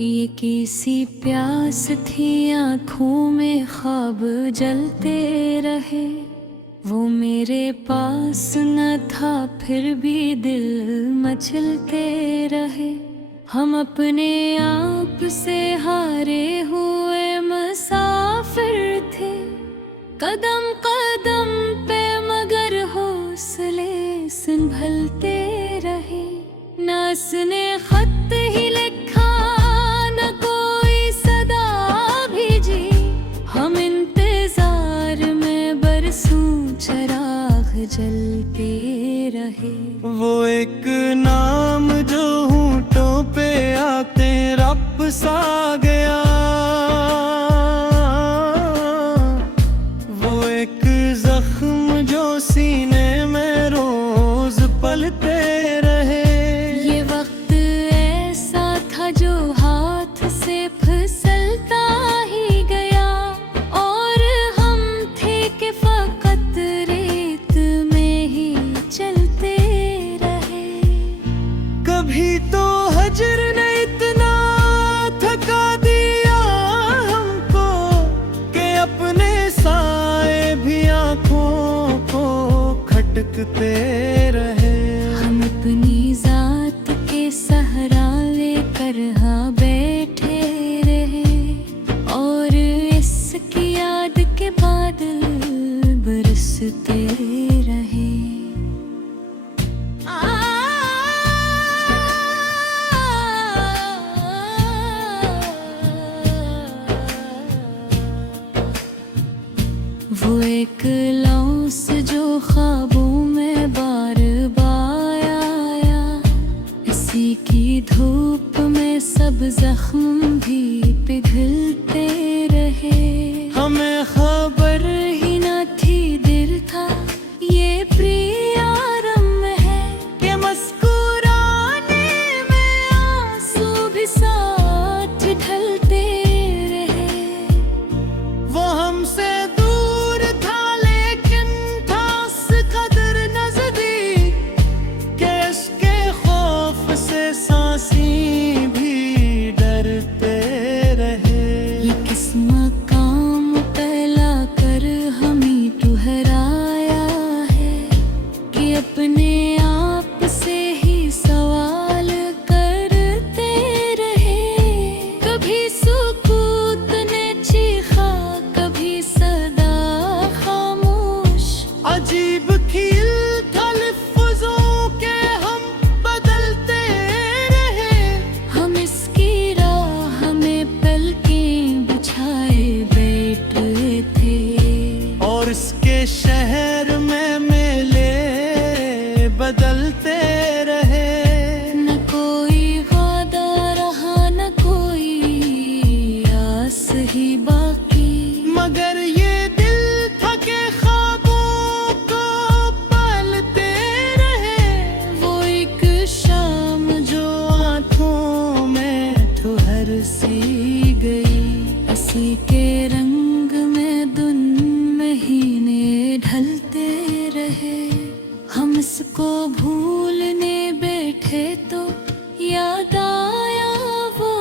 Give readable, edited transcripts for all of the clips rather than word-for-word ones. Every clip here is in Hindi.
ये किसी प्यास थी आँखों में, ख्वाब जलते रहे। वो मेरे पास न था फिर भी दिल मचलते रहे। हम अपने आप से हारे हुए मुसाफिर थे, कदम कदम पे मगर हौसले संभलते रहे। ना उसने खत ही लिखा, न कोई सदा भेजी, हम इंतजार में बरसों चिराग जलते रहे। वो एक नाम जो होंठों पे आते रब सा गया, वो एक जख्म जो सीने में रोज पलते रहे। ये वक्त ऐसा था जो हाथ से फिसलता ही गया, और हम थे कि फकत रेत में ही चलते रहे। कभी तो हजर ने इतना थका दिया हमको कि अपने साए भी आंखों को खटकते रहे। हम अपनी जात के सहारा लेकर हाँ बैठे रहे, और इसकी याद के बादल बरसते रहे। वो एक लौस जो ख्वाबों में बार बार आया, इसी की धूप में सब जख्म भी पिघलते रहे। हमें खबर ही न थी दिल था ये प्रियारम है, के मुस्कुराने में आंसू भी साथ ढलते रहे। वो हमसे दूर था लेकिन था उस कदर नजदीक कि इसके खौफ से सांसें भी डरते रहे। ये किस मकाम पे लाकर हमें ठहराया है, कि अपने आप से ही सवाल करते रहे। कभी सुकूत ने चीखा, कभी सदा खामोश। अजीब खेल था लफ्ज़ों के हम बदलते रहे। हम इसकी राह में पलकें बिछाए बैठे थे, और इसके शहर में मेले बदलते रहे। न कोई वादा रहा, न कोई आस ही बाकी। मगर ये दिल था के ख्वाबों को पालते रहे। वो एक शाम जो आंखों में ठुहर सी गई, इसी के रंग में दिन महीने ढलते रहे। हम इसको भूलने बैठे तो याद आया वो,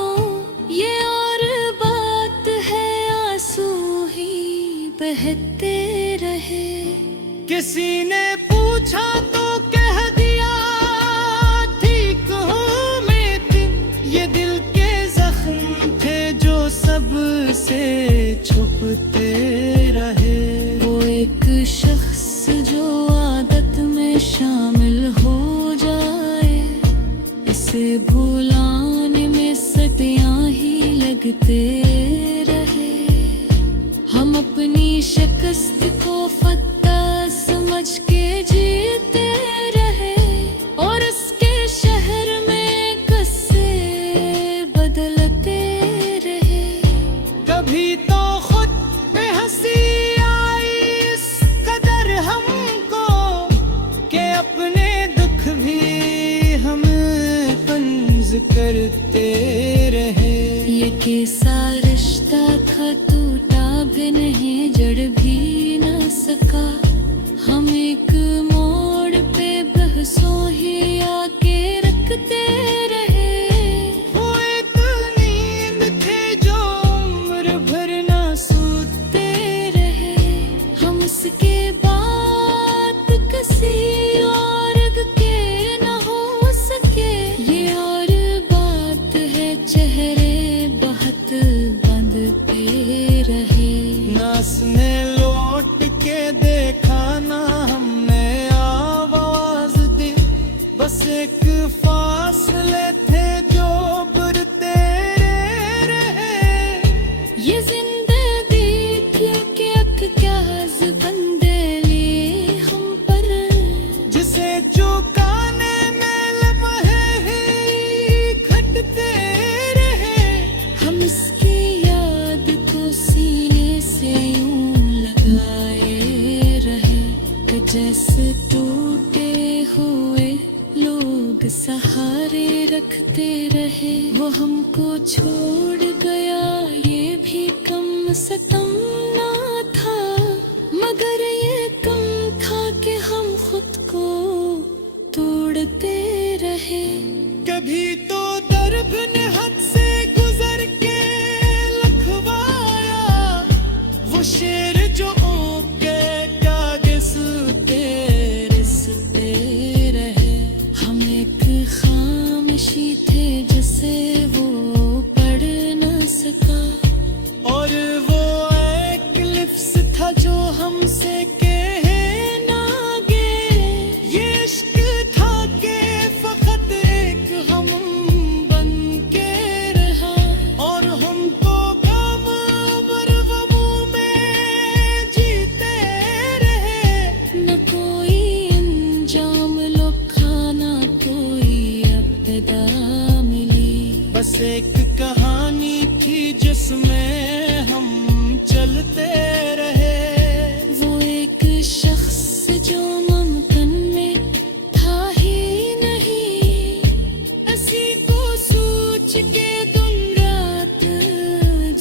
ये और बात है आंसू ही बहते रहे। किसी ने पूछा तो कह दिया ठीक हूँ मैं दिन। ये दिल के जख्म थे जो सबसे छुपते रहे। वो एक शख्स जो आदत में शामिल हो जाए, इसे भुलाने में सदियां ही लगते रहे। हम अपनी शिकस्त को फतह समझ के जीते रहे, और इसके शहर में किस्से बदलते रहे। कभी तो खुद पे हंसी आई इस कदर हमको कि अपने दुख भी हम तंज करते रहे। ये कैसा रिश्ता था, टूटा भी नहीं, जड़ भी न सका। हम एक मोड़ पे बहसों ही आके रखते रहे। वो इतनी चलते रहे। वो हमको छोड़ गया ये भी कम सितम ना था, मगर ये कम था कि हम खुद को तोड़ते रहे। कभी तो दर्द ने हद से गुजर के लखवाया, वो शेर जो ओके कागज पे रिसते रहे। हम एक खामोशी थे जिसे वो पढ़ न सका, और वो एक लिफ्स था जो हमसे कह ना गए। ये इश्क था कि फकत एक हम बन के रहा, और हमको गम मरवमू में जीते रहे। न कोई अंजाम लिखा न कोई इब्तिदा मिली, बस एक कहानी थी जिसमें हम चलते रहे। वो एक शख्स जो मुमकिन में था ही नहीं, इसी को सोच के दिन रात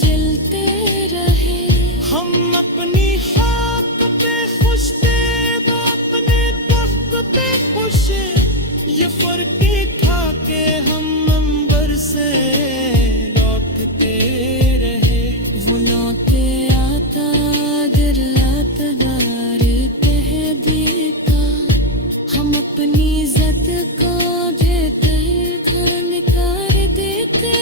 जलते रहे। हम अपनी खाक पे खुश थे, वो अपने तख्त पे खुश। ये फर्क था कि हम अंबर से लौटते रहे। वो लौटे आता अगर यादगार कह देता, हम अपनी इज्जत को देते धन कर देते।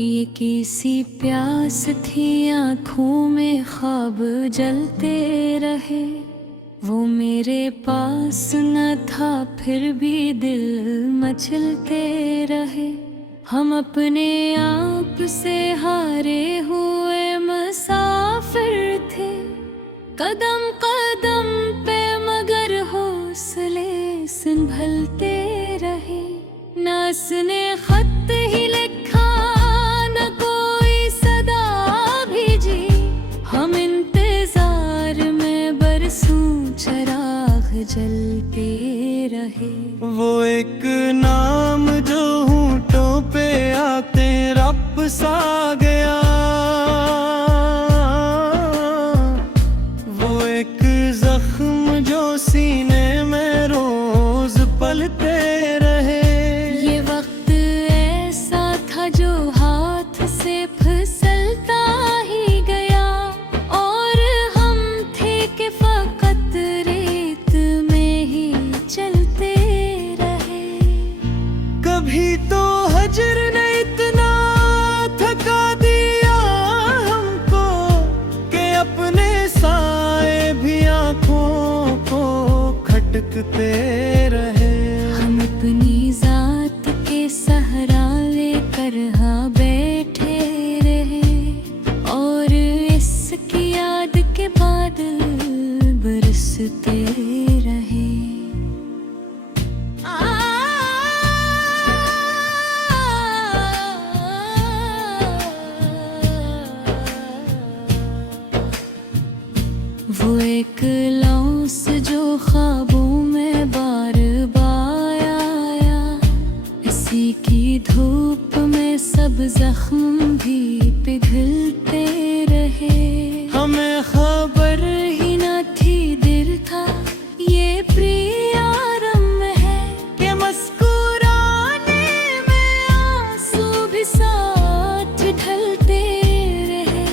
ये किसी प्यास थी आँखों में ख्वाब जलते रहे। वो मेरे पास न था फिर भी दिल मचलते रहे। हम अपने आप से हारे हुए मुसाफिर थे, कदम कदम पे मगर हौसले संभलते रहे। न उसने खत ही लिखा न कोई सदा भेजी, हम इंतजार में बरसों चिराग जलते रहे। वो एक नाम जो होंठों पे आते रब सा गया, वो एक जख्म जो सीने में रोज पलते रहे। ये वक्त ऐसा था जो हाथ से फिसलता ही गया, और हम थे कि फकत रेत में ही चलते रहे। कभी तो हजर ने इतना थका दिया हमको कि अपने साए भी आंखों को खटकते रहे। हम अपनी जात के सहारा लेकर हाँ बैठे रहे, और इसकी याद के बादल बरसते रहे। वो एक लौस जो ख्वाबों में बार बार आया, इसी की धूप में सब जख्म भी पिघलते रहे। हमें खबर ही न थी दिल था ये प्रियारम है, के मुस्कुराने में आंसू भी साथ ढलते रहे।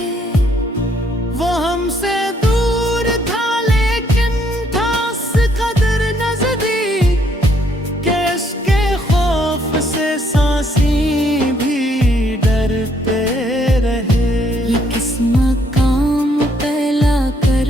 वो हमसे दूर था लेकिन था उस कदर नजदीक कि इसके खौफ से सांसें भी डरते रहे। ये किस मकाम पे लाकर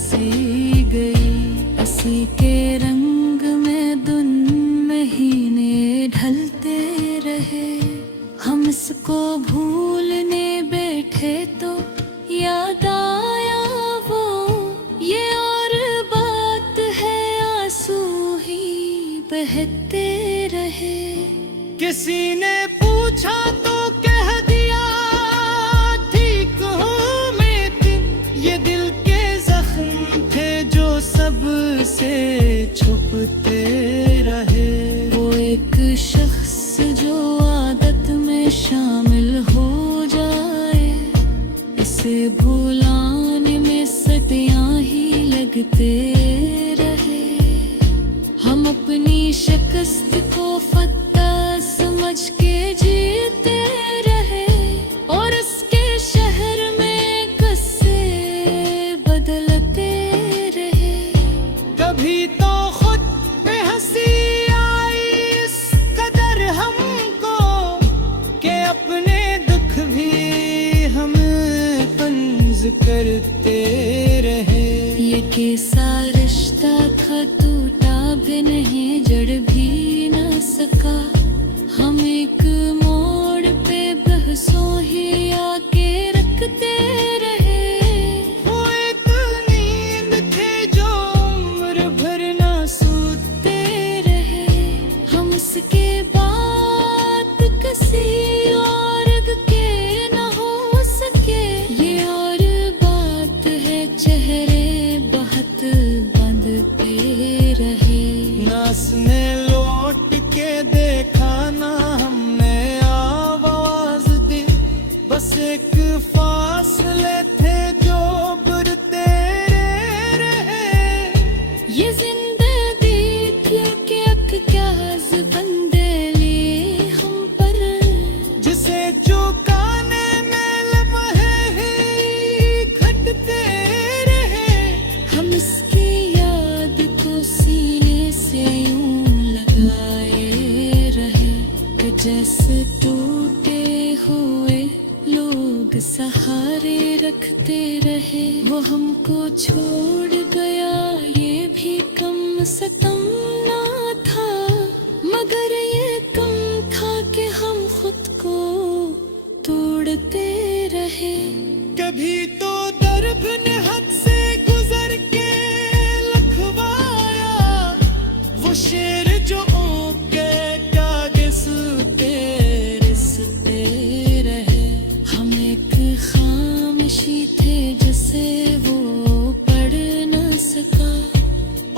सी गई। हंसी के रंग में दिन महीने ढलते रहे। हम इसको भूलने बैठे तो याद आया वो, ये और बात है, आंसू ही बहते रहे। किसी ने पूछा तो कह दिया ठीक हूँ मैं दिन, ये दिल के जख्म थे जो सबसे छुपते रहे। वो एक शख्स जो आदत में शामिल हो जाए, इसे भुलाने में सदियां ही लगते रहे। हम अपनी शिकस्त को फतह समझ के जीते रहे, और इसके शहर में कस्से बदलते रहे। कभी तो खुद पे हंसी आई इस कदर हमको, कि अपने दुख भी हम तंज करते रहे। ये कैसा रिश्ता था, टूटा भी नहीं, जड़ भी न सका। हम एक मोड़ पे बहसों ही आके रखते रहे। वो एक नींद थे जो उम्र भर ना सोते रहे। हम इसके बाद किसी और के न हो सके, ये और बात है, चेहरे बहुत बंद पे रहे। नास ने लौट के देखा ना हमने आवाज दी, बस एक फासले थे जो बुरते रहे। ये जिंदगी थी कि क्या बंदेली हम पर, जिसे चुकाने में लम्हे ही घटते रहे। हम इसकी याद को सीने से यूं लगाए रहे, कि जैसे टूटे हुए लोग सहारे रखते रहे। वो हमको छोड़ गया ये भी कम सितम ना था, मगर ये कम था कि हम खुद को तोड़ते रहे। कभी तो दर्द ने हद से गुजर के लखवाया, वो शेर जो के कागज पे रिसते रहे। हम एक खामोशी थे जिसे वो पढ़ न सका,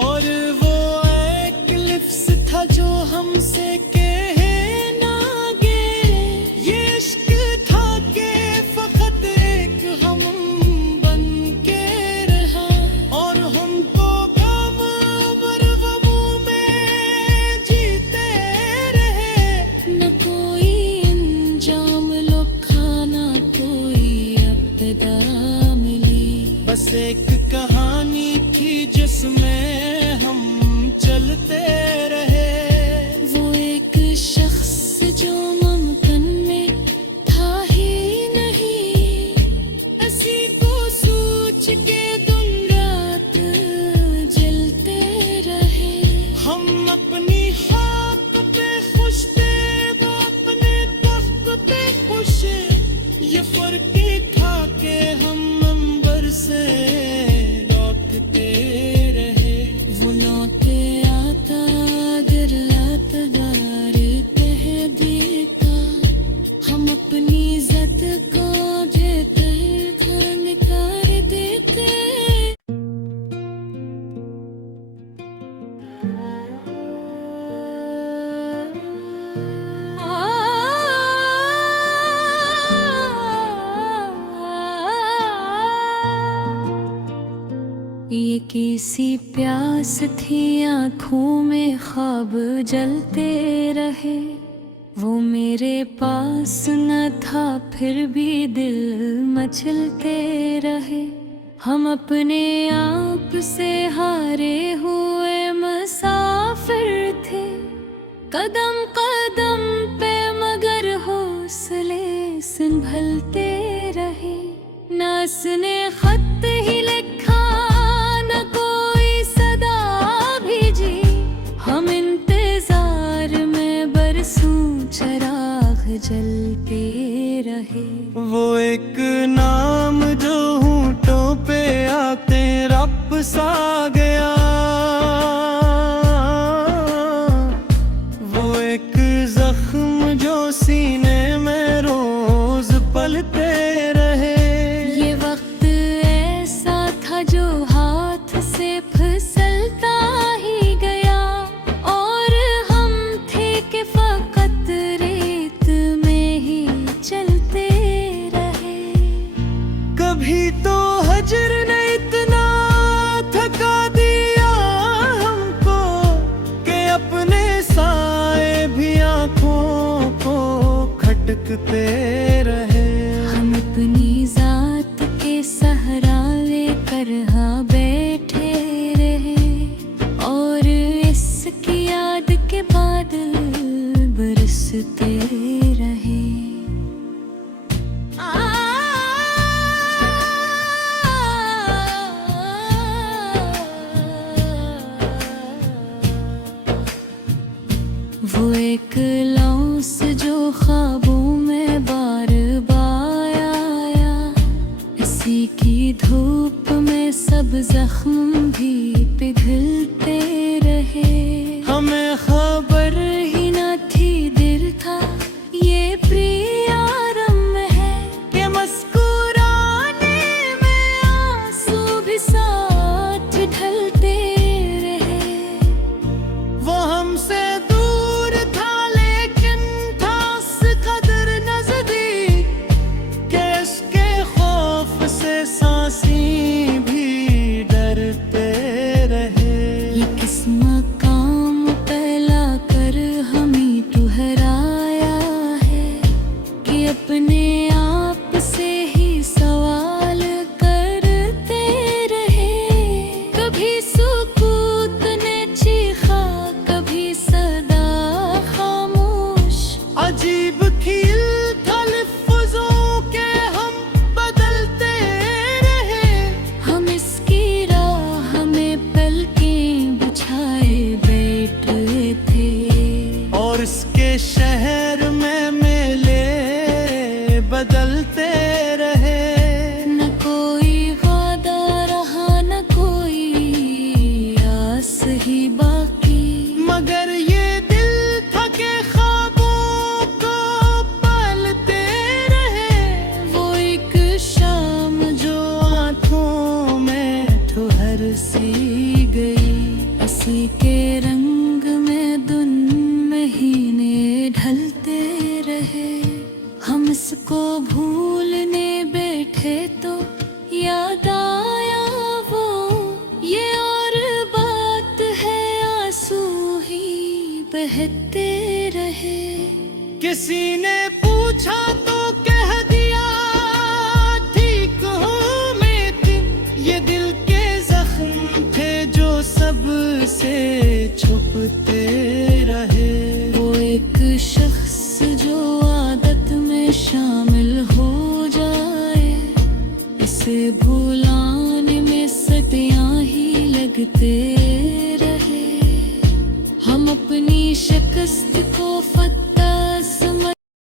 और वो एक लिफ्स था जो हमसे कह ना गे। ये इश्क था के फकत एक हम बन के रहा, और हमको गम उम्र गमों में जीते रहे। न कोई अंजाम लिखा, न कोई अब्दा मिली। बस एक कहानी थी जिसमें हम चलते रहे। वो एक शख्स जो मुमकिन में था ही नहीं, इसी को सोच के दिन रात जलते रहे। हम अपनी खाक पे खुश थे, वो अपने तख्त पे खुश। ये फर्क ही था कि हम अंबर से लौटते रहे। वो लौटे आता अगर यादगार कह देता, हम अपनी इज्जत को देते धन कर देते। ये कैसी प्यास थी, आँखों में ख्वाब जलते रहे। वो मेरे पास न था फिर भी दिल मचलते रहे। हम अपने आप से हारे हुए मुसाफिर थे, कदम कदम पे मगर हौसले संभलते रहे। नास ने खत ही लिखा जो हाथ से फिसलता ही गया, और हम थे कि फकत रेत में ही चलते रहे। कभी तो हजर ने इतना थका दिया हमको कि अपने साए भी आंखों को खटकते रहे। हम अपनी जात के सहारा लेकर हाँ बैठे रहे, और इसकी याद के बादल बरसते रहे। वो एक लौस जो ख्वाबों में बार बार आया, इसी की धूप में सब जख्म भी पिघलते रहे। हमें खबर ही न थी दिल था ये प्रियारम है, के मुस्कुराने में आंसू भी साथ ढलते रहे। वो हमसे दूर था लेकिन था उस कदर नजदीक कि इसके खौफ से सांसें भी डरते रहे। ये किस मकाम पे लाकर हमें ठहराया है कि अपने आप से ही सवाल करते रहे। कभी सुकूत ने चीखा, कभी सदा खामोश। अजीब खेल था लफ्ज़ों के हम बदलते रहे। हम इसकी राह में पलकें बिछाए बैठे थे, और इसके शहर में मेले बदलते रहे। न कोई वादा रहा न कोई आस ही बाकी। मगर ये दिल था कि ख्वाबों को पालते रहे। वो एक शाम जो आंखों में ठुहर सी गई, इसी के रंग में दिन महीने ढलते रहे। हम इसको भूलने बैठे तो याद आया वो, ये और बात है आंसू ही बहते रहे। किसी ने पूछा तो कह दिया ठीक हूँ मैं दिन। ये दिल के जख्म थे जो सबसे छुपते रहे। वो एक शख्स जो आदत में शामिल हो जाए, इसे भुलाने में सदियां ही लगते रहे। हम अपनी शिकस्त को फतह